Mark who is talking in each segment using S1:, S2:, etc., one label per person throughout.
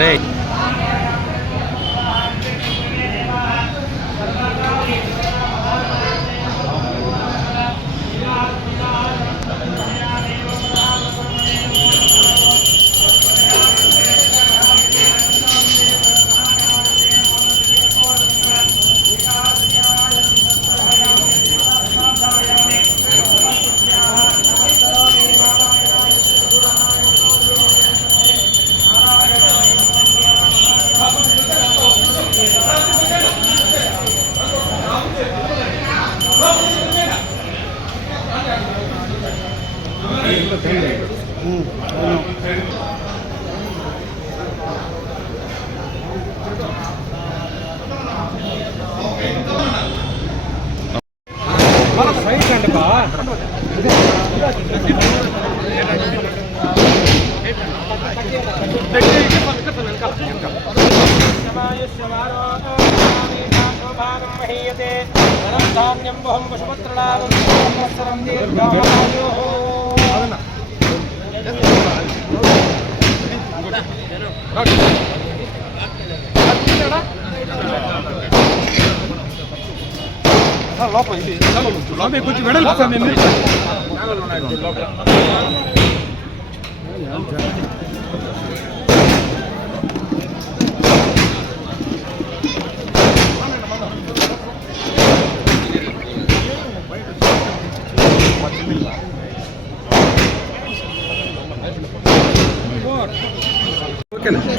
S1: রে दीर्घायो రే जय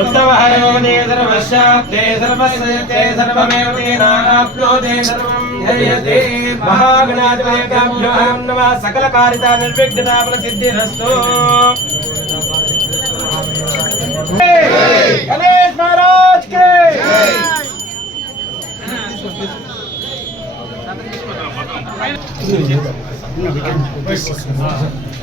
S1: उत्तवहयो ने सर्वशाब्दे सर्वस्यते सर्वमेव तेनाप्नोते सर्वं जयते महागणाधिपत्यभ्योऽहं नमः। सकलकारिता निर्विघ्नता प्रसिद्धिरस्तु। गणेश महाराज के।
S2: Thank you.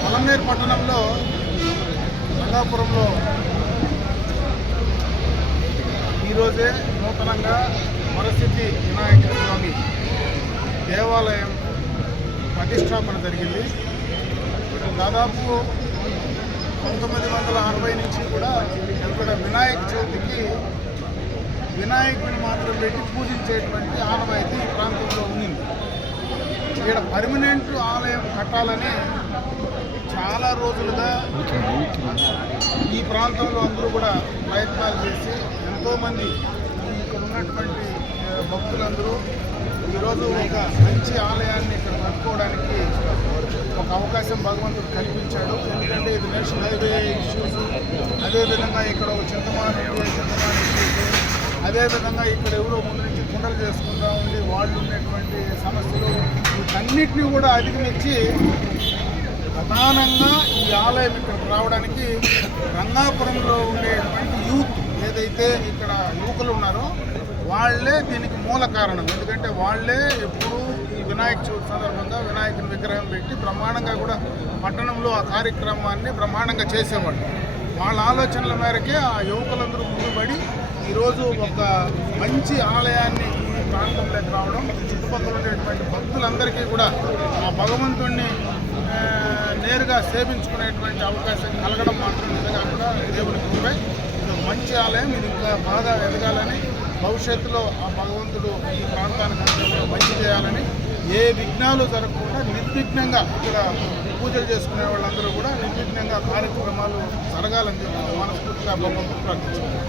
S1: పొలంనేరు పట్టణంలో రంగాపురంలో ఈరోజే నూతనంగా మరసిద్ధి వినాయక స్వామి దేవాలయం ప్రతిష్టాపన జరిగింది. దాదాపు పంతొమ్మిది వందల అరవై నుంచి కూడా ఇక్కడ వినాయక చవితికి వినాయకుడిని మాత్రం పెట్టి పూజించేటువంటి ఆనవాయితీ ఈ ప్రాంతంలో ఉంది ఇక్కడ పర్మనెంట్ ఆలయం కట్టాలని చాలా రోజులుగా ఈ ప్రాంతంలో అందరూ కూడా ప్రయత్నాలు చేసి ఎంతోమంది ఇక్కడ ఉన్నటువంటి భక్తులందరూ ఈరోజు ఒక మంచి ఆలయాన్ని ఇక్కడ కట్టుకోవడానికి ఒక అవకాశం భగవంతుడు కల్పించాడు. ఎందుకంటే ఇది నేషనల్ హైవే ఇష్యూస్ అదేవిధంగా ఇక్కడ ఒక చింతమాని చింతమాని అదేవిధంగా ఇక్కడ ఎవరో ముందు నుంచి కుండలు చేసుకుంటా ఉండి వాళ్ళు ఉన్నటువంటి సమస్యలు వీటన్నిటిని కూడా అధిగమించి ప్రధానంగా ఈ ఆలయం ఇక్కడికి రావడానికి రంగాపురంలో ఉండేటువంటి యూత్ ఏదైతే ఇక్కడ యువకులు ఉన్నారో వాళ్ళే దీనికి మూల కారణం. ఎందుకంటే వాళ్ళే ఎప్పుడు ఈ వినాయక చవితి సందర్భంగా వినాయకుని విగ్రహం పెట్టి బ్రహ్మాండంగా కూడా పట్టణంలో ఆ కార్యక్రమాన్ని బ్రహ్మాండంగా చేసేవాళ్ళు. వాళ్ళ ఆలోచనల మేరకే ఆ యువకులందరూ ముందుపడి ఈరోజు ఒక మంచి ఆలయాన్ని ఈ ప్రాంతంలోకి రావడం చుట్టుపక్కల ఉండేటువంటి భక్తులందరికీ కూడా ఆ భగవంతుణ్ణి నేరుగా సేవించుకునేటువంటి అవకాశం కలగడం మాత్రం నిజంగా కూడా దేవుని కృపై మంచి ఆలయం. ఇది ఇంకా బాగా ఎదగాలని భవిష్యత్తులో ఆ భగవంతుడు ఈ ప్రాంతానికి మంచి చేయాలని ఏ విఘ్నాలు జరగకుండా నిర్విఘ్నంగా ఇక్కడ పూజలు చేసుకునే వాళ్ళందరూ కూడా నిర్విఘ్నంగా కార్యక్రమాలు జరగాలని చెప్పి మనస్ఫూర్తిగా భగవంతుడు ప్రార్థించారు